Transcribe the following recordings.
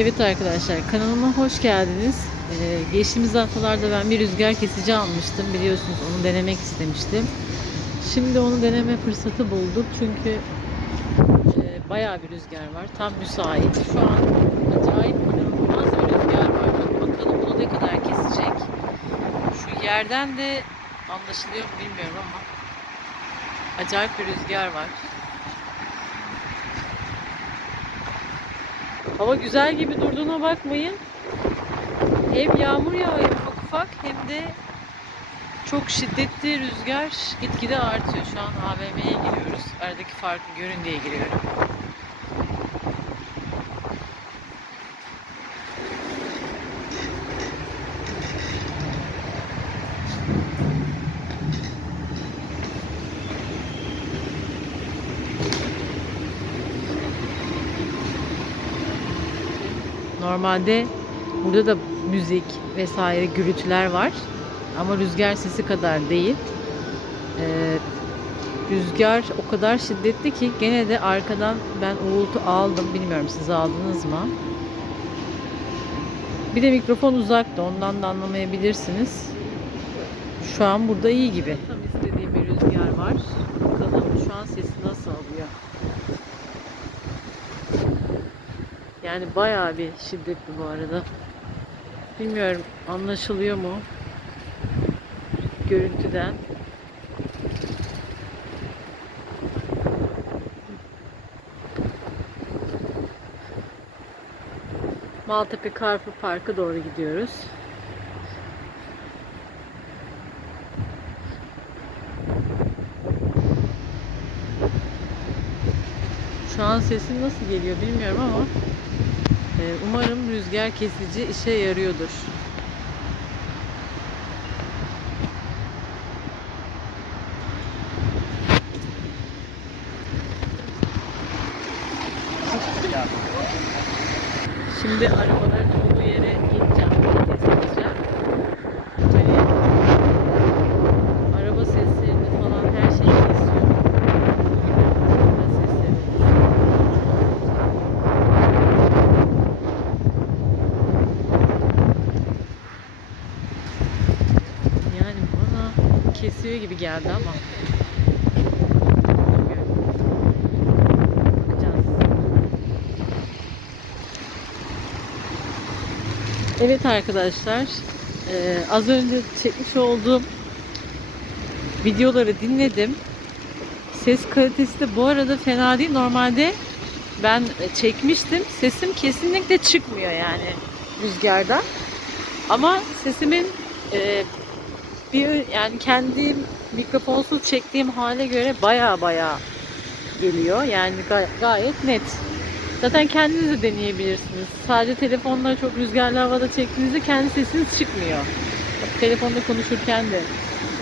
Evet arkadaşlar kanalıma hoş geldiniz. Ee, geçtiğimiz haftalarda ben bir rüzgar kesici almıştım. Biliyorsunuz onu denemek istemiştim. Şimdi onu deneme fırsatı bulduk. Çünkü e, bayağı bir rüzgar var. Tam müsait. Şu an acayip inanılmaz bir rüzgar var. Bakalım bunu ne kadar kesecek. Şu yerden de anlaşılıyor mu bilmiyorum ama acayip bir rüzgar var. Hava güzel gibi durduğuna bakmayın. Hem yağmur yağıyor ufak ufak hem de çok şiddetli rüzgar gitgide artıyor. Şu an AVM'ye giriyoruz. Aradaki farkı görün diye giriyorum. Normalde burada da müzik vesaire gürültüler var. Ama rüzgar sesi kadar değil. Ee, rüzgar o kadar şiddetli ki gene de arkadan ben uğultu aldım. Bilmiyorum siz aldınız mı? Bir de mikrofon uzakta. Ondan da anlamayabilirsiniz. Şu an burada iyi gibi. Tam istediğim bir rüzgar var. Bakalım şu an sesi nasıl alıyor. Yani bayağı bir şiddetli bu arada. Bilmiyorum anlaşılıyor mu? Görüntüden. Maltepe Carrefour Park'a doğru gidiyoruz. Şu an sesim nasıl geliyor bilmiyorum ama umarım rüzgar kesici işe yarıyordur. Şimdi arabaların olduğu yere kesiyor gibi geldi ama. Evet arkadaşlar, eee, az önce çekmiş olduğum videoları dinledim. Ses kalitesi de bu arada fena değil. Normalde ben e, çekmiştim. Sesim kesinlikle çıkmıyor yani rüzgardan. Ama sesimin eee, bir yani kendi mikrofonsuz çektiğim hale göre baya baya geliyor. Yani gay- gayet net. Zaten kendiniz de deneyebilirsiniz. Sadece telefonla çok rüzgarlı havada çektiğinizde kendi sesiniz çıkmıyor. Bak, telefonda konuşurken de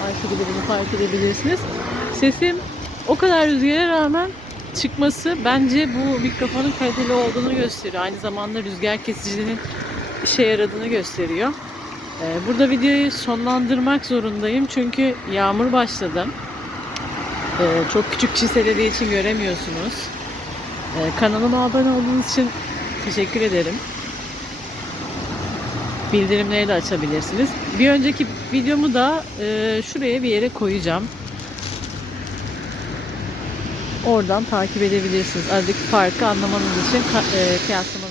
aynı şekilde bunu fark edebilirsiniz. Sesim o kadar rüzgara rağmen çıkması bence bu mikrofonun kaliteli olduğunu gösteriyor. Aynı zamanda rüzgar kesicinin işe yaradığını gösteriyor. Ee, Burada videoyu sonlandırmak zorundayım çünkü yağmur başladı. Ee, Çok küçük çiselediği için göremiyorsunuz. Ee, Kanalıma abone olduğunuz için teşekkür ederim. Bildirimleri de açabilirsiniz. Bir önceki videomu da e, şuraya bir yere koyacağım. Oradan takip edebilirsiniz. Aradaki farkı anlamanız için e, kıyaslamanız